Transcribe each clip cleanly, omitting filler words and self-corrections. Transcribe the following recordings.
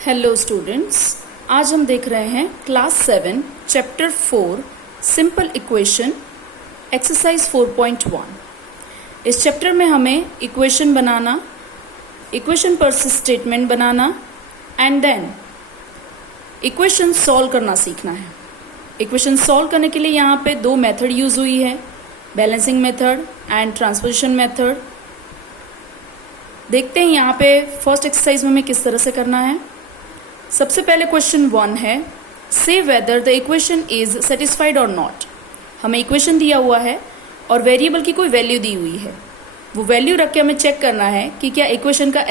Hello students, आज हम देख रहे हैं class 7 chapter 4 simple equation exercise 4.1। इस चैप्टर में हमें इक्वेशन बनाना, इक्वेशन पर स्टेटमेंट बनाना एंड देन इक्वेशन सॉल्व करना सीखना है। इक्वेशन सॉल्व करने के लिए यहाँ पे दो मेथड यूज हुई है, balancing method and transposition method. देखते हैं यहाँ पे फर्स्ट एक्सरसाइज में हमें किस तरह से करना है। सबसे पहले क्वेश्चन 1 है, से whether the equation is satisfied और नॉट। हमें इक्वेशन दिया हुआ है और वेरिएबल की कोई वैल्यू दी हुई है, वो वैल्यू रख के हमें चेक करना है कि क्या इक्वेशन का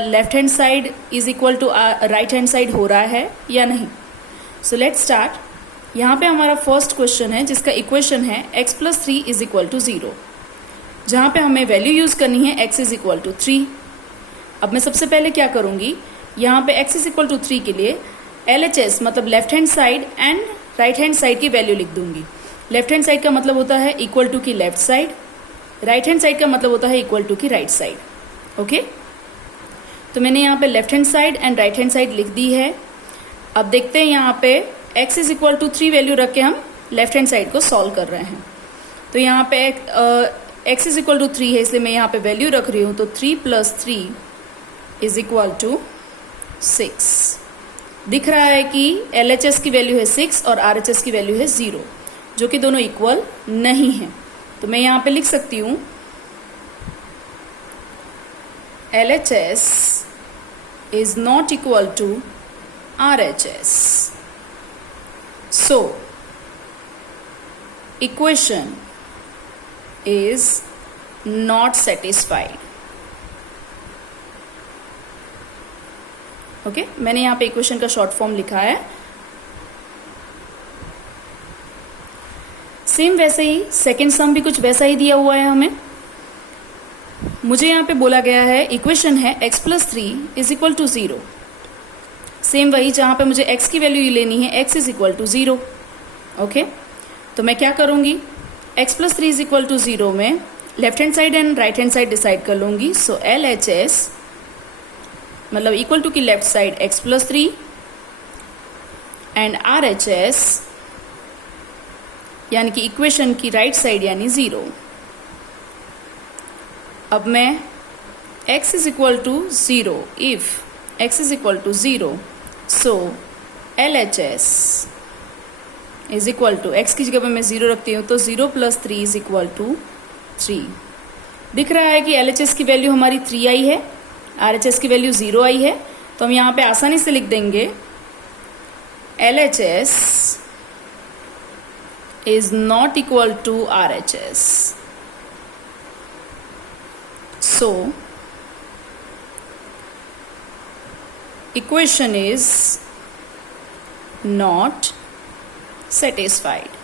left hand side is equal to right hand side हो रहा है या नहीं। So let's start. यहाँ पे हमारा फर्स्ट क्वेश्चन है जिसका इक्वेशन है x + 3 इज इक्वल टू 0, जहाँ पे हमें वैल्यू यूज करनी है x इज इक्वल टू 3। अब मैं सबसे पहले क्या करूंगी, यहाँ पे x इज इक्वल टू 3 के लिए LHS मतलब left hand side and right hand side की वैल्यू लिख दूंगी। लेफ्ट हैंड साइड का मतलब होता है इक्वल टू की left side, right hand side का मतलब होता है इक्वल टू की राइट साइड। ओके, तो मैंने यहाँ पे left hand side and right hand side लिख दी है। अब देखते हैं यहाँ पे x is equal to 3 value रख के हम लेफ्ट हैंड साइड को सॉल्व कर रहे हैं। तो यहाँ पे x इज इक्वल टू 3 है, इसलिए मैं यहाँ पे वैल्यू रख रही हूँ। तो 3 + 3 इज इक्वल टू 6। दिख रहा है कि LHS की वैल्यू है 6 और RHS की वैल्यू है 0, जो कि दोनों इक्वल नहीं है। तो मैं यहाँ पे लिख सकती हूँ LHS is not equal to RHS। So equation is not satisfied. Okay, मैंने यहाँ पे इक्वेशन का शॉर्ट फॉर्म लिखा है। सेम वैसे ही सेकेंड सम भी कुछ वैसा ही दिया हुआ है हमें। मुझे यहाँ पे बोला गया है इक्वेशन है x + 3 is equal to 0। Same वही, जहाँ पे मुझे x की वैल्यू लेनी है x is equal to 0। Okay, तो मैं क्या करूँगी, x + 3 इज इक्वल टू 0 में left hand side and right hand side decide कर लूँगी। सो LHS मतलब इक्वल टू की left side x + 3 and RHS यानी कि इक्वेशन की राइट साइड यानी 0। अब मैं x is equal to 0, if x is equal to 0, so LHS is equal to, x की जगह पे मैं 0 रखती हूँ तो 0 + 3 इज इक्वल टू 3। दिख रहा है कि LHS की वैल्यू हमारी 3 आई है, RHS की वैल्यू 0 आई है। तो हम यहाँ पे आसानी से लिख देंगे LHS is not equal to RHS। So equation is not satisfied.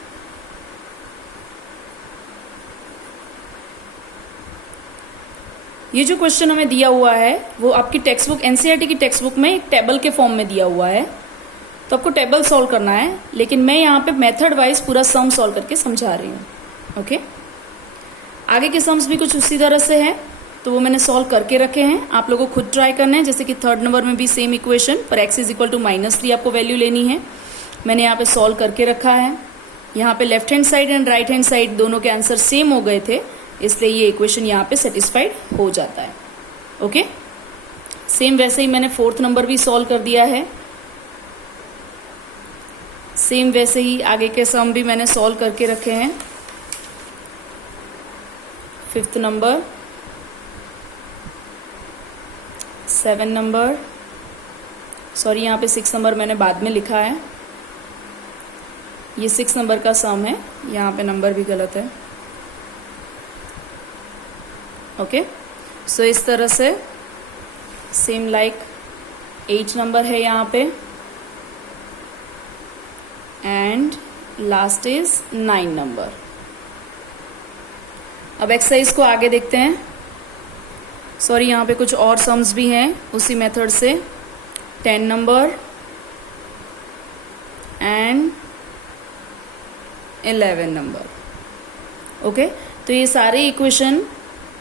ये जो क्वेश्चन हमें दिया हुआ है वो आपकी टेक्स्ट बुक NCERT की टेक्स्ट बुक में एक टेबल के फॉर्म में दिया हुआ है, तो आपको टेबल सॉल्व करना है। लेकिन मैं यहाँ पे मेथड वाइज पूरा सम सॉल्व करके समझा रही हूँ। ओके, आगे के सम्स भी कुछ उसी तरह से हैं, तो वो मैंने सॉल्व करके रखे हैं। आप लोगों को खुद ट्राई करना है। जैसे कि थर्ड नंबर में भी सेम इक्वेशन पर x इज इक्वल टू -3 आपको वैल्यू लेनी है। मैंने यहाँ पे सॉल्व करके रखा है। यहाँ पे left hand side and right hand side दोनों के आंसर सेम हो गए थे, इसलिए ये इक्वेशन यहाँ पे सेटिस्फाइड हो जाता है। ओके, सेम वैसे ही मैंने फोर्थ नंबर भी सॉल्व कर दिया है। सेम वैसे ही आगे के सम भी मैंने सॉल्व करके रखे हैं। फिफ्थ नंबर, 7 नंबर, सॉरी यहाँ पे 6 नंबर मैंने बाद में लिखा है। ये 6 नंबर का सम है, यहाँ पे नंबर भी गलत है। ओके, सो इस तरह से सेम लाइक 8 नंबर है यहाँ पे एंड लास्ट इज 9 नंबर। अब एक्सरसाइज को आगे देखते हैं। सॉरी, यहाँ पे कुछ और सम्स भी हैं उसी मेथड से। 10 नंबर एंड 11 नंबर। ओके, तो ये सारे इक्वेशन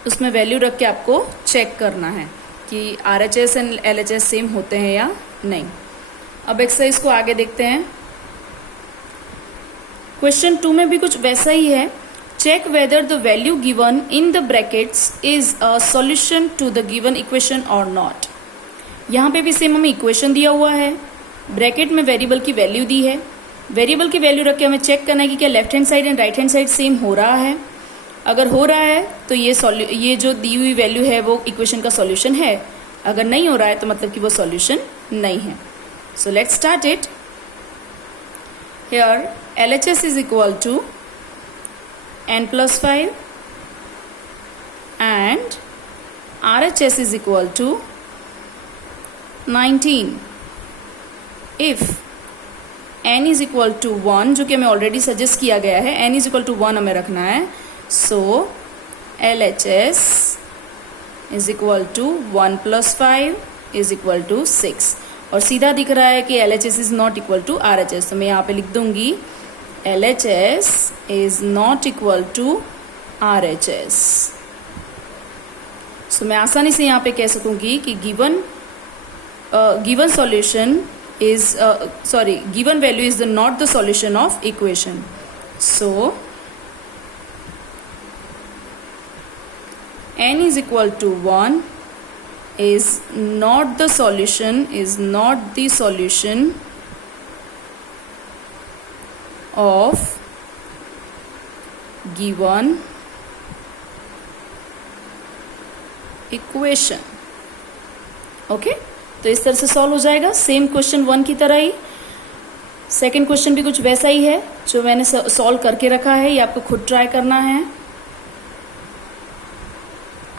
उसमें वैल्यू रख के आपको चेक करना है। कि RHS एंड LHS सेम होते हैं या नहीं। अब एक्सरसाइज को आगे देखते हैं। क्वेश्चन 2 में भी कुछ वैसा ही है। Check whether the value given in the brackets is a solution to the given equation और नॉट। यहाँ पे भी सेम हमें इक्वेशन दिया हुआ है, ब्रैकेट में वेरिएबल की वैल्यू दी है। वेरिएबल की वैल्यू रख के हमें चेक करना है कि क्या left hand side and right hand side same हो रहा है। अगर हो रहा है तो ये जो दी हुई वैल्यू है वो इक्वेशन का सॉल्यूशन है। अगर नहीं हो रहा है तो मतलब कि वो सॉल्यूशन नहीं है। So let's start it. Here LHS is equal to n+5 and RHS is equal to 19. If n is equal to 1, जो कि हमें ऑलरेडी सजेस्ट किया गया है, n is equal to 1 हमें रखना है, so LHS is equal to 1 plus 5 is equal to 6। और सीधा दिख रहा है कि LHS is not equal to RHS, तो मैं यहाँ पे लिख दूंगी LHS is not equal to RHS। So मैं आसानी से यहाँ पे कह सकूंगी कि given solution is given value is not the solution of equation। So n is equal to 1 is not the solution of given equation. Okay, तो इस तरह से सॉल्व हो जाएगा, सेम क्वेश्चन 1 की तरह ही। सेकंड क्वेश्चन भी कुछ वैसा ही है जो मैंने सॉल्व करके रखा है, ये आपको खुद ट्राई करना है।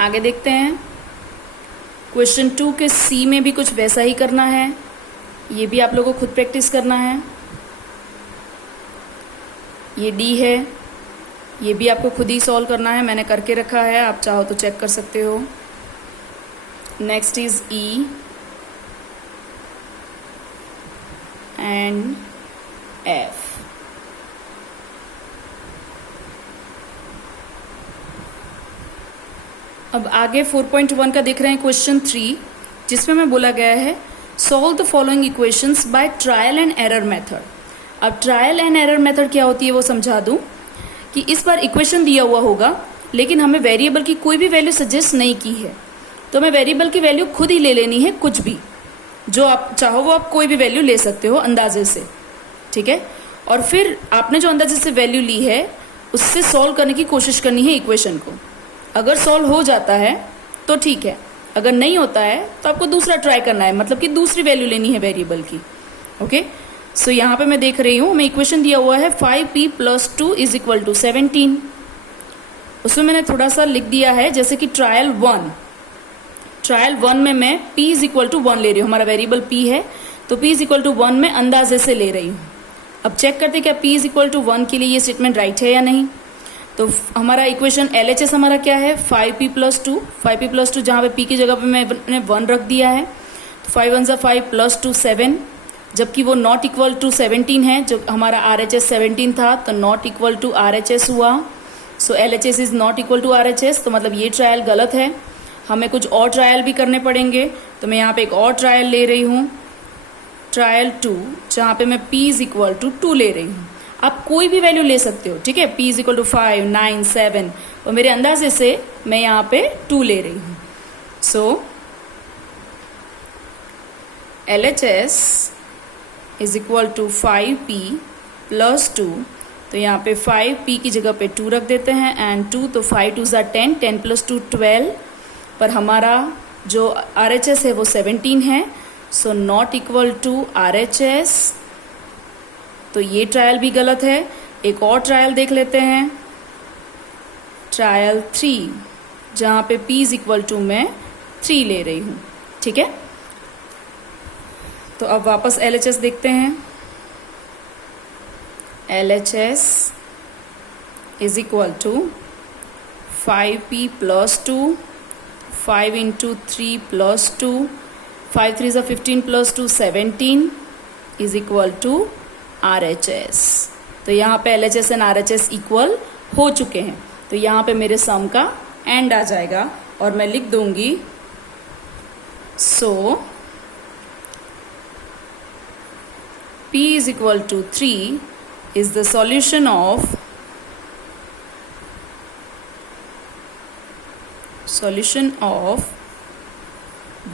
आगे देखते हैं। क्वेश्चन 2 के C में भी कुछ वैसा ही करना है, ये भी आप लोगों को खुद प्रैक्टिस करना है। ये D है, ये भी आपको खुद ही सॉल्व करना है, मैंने करके रखा है, आप चाहो तो चेक कर सकते हो। Next is E and F। अब आगे 4.1 का देख रहे हैं क्वेश्चन 3, जिसमें हमें बोला गया है solve the following equations by trial and error method. अब ट्रायल एंड एरर मेथड क्या होती है वो समझा दूं कि इस बार इक्वेशन दिया हुआ होगा लेकिन हमें वेरिएबल की कोई भी वैल्यू सजेस्ट नहीं की है, तो हमें वेरिएबल की वैल्यू खुद ही ले लेनी है, कुछ भी जो आप चाहो वो आप कोई भी वैल्यू ले सकते हो अंदाजे से, ठीक है। और फिर आपने जो अंदाजे से वैल्यू ली है उससे सॉल्व करने की कोशिश करनी है इक्वेशन को। अगर सॉल्व हो जाता है तो ठीक है, अगर नहीं होता है तो आपको दूसरा ट्राई करना है, मतलब कि दूसरी वैल्यू लेनी है वेरिएबल की। ओके, सो यहाँ पे मैं देख रही हूँ हमें इक्वेशन दिया हुआ है 5p + 2 इज इक्वल टू 17। उसमें मैंने थोड़ा सा लिख दिया है, जैसे कि ट्रायल 1 में मैं p इज इक्वल टू 1 ले रही हूँ, हमारा वेरिएबल p है तो p इज इक्वल टू 1 में अंदाजे से ले रही हूँ। अब चेक करते क्या p इज इक्वल टू 1 के लिए ये स्टेटमेंट राइट है या नहीं। तो हमारा इक्वेशन LHS हमारा क्या है 5p + 2, 5p + 2 जहाँ पे p की जगह पे मैंने 1 रख दिया है, 5 1 5 + 2 7, जबकि वो नॉट इक्वल टू 17 है, जो हमारा RHS 17 था तो नॉट इक्वल टू RHS हुआ। So LHS is not equal to RHS, तो मतलब ये ट्रायल गलत है, हमें कुछ और ट्रायल भी करने पड़ेंगे। तो मैं यहाँ पे एक और ट्रायल ले रही हूँ, ट्रायल 2, जहाँ पे मैं p इज इक्वल टू 2 ले रही हूँ। आप कोई भी वैल्यू ले सकते हो, ठीक है, p इज इक्वल टू 5 9 7, और मेरे अंदाजे से मैं यहाँ पे 2 ले रही हूँ। So LHS is equal to 5p + 2, तो यहाँ पे 5p की जगह पे 2 रख देते हैं एंड 2, तो 5 2 ज़ा 10, 10 + 2 12, पर हमारा जो RHS है वो 17 है, so not equal to RHS, तो ये ट्रायल भी गलत है। एक और ट्रायल देख लेते हैं, ट्रायल 3, जहाँ पे p इज इक्वल टू मैं 3 ले रही हूँ, ठीक है। तो अब वापस LHS देखते हैं, LHS is equal to 5p + 2, 5 × 3 + 2, 5 3 ज़ा 15 + 2 17 इज इक्वल टू RHS। तो यहाँ पे LHS एंड RHS इक्वल हो चुके हैं, तो यहाँ पे मेरे सम का एंड आ जाएगा और मैं लिख दूंगी So P is equal to 3 is the solution of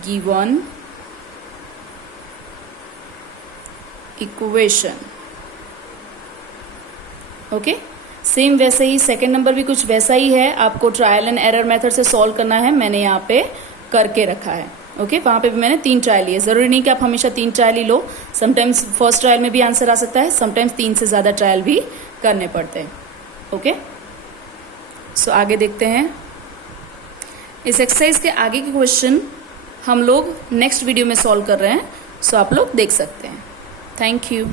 given equation. Okay, same वैसे ही सेकेंड नंबर भी कुछ वैसा ही है, आपको ट्रायल एंड एरर मेथड से सॉल्व करना है, मैंने यहाँ पे करके रखा है। ओके, वहां पे भी मैंने 3 ट्रायल लिए, जरूरी नहीं कि आप हमेशा 3 ट्रायल ही लो, समटाइम्स फर्स्ट ट्रायल में भी आंसर आ सकता है, समटाइम्स 3 से ज्यादा ट्रायल भी करने पड़ते हैं। ओके, सो आगे देखते हैं। इस एक्सरसाइज के आगे के क्वेश्चन हम लोग नेक्स्ट वीडियो में सॉल्व कर रहे हैं, सो आप लोग देख सकते हैं। Thank you.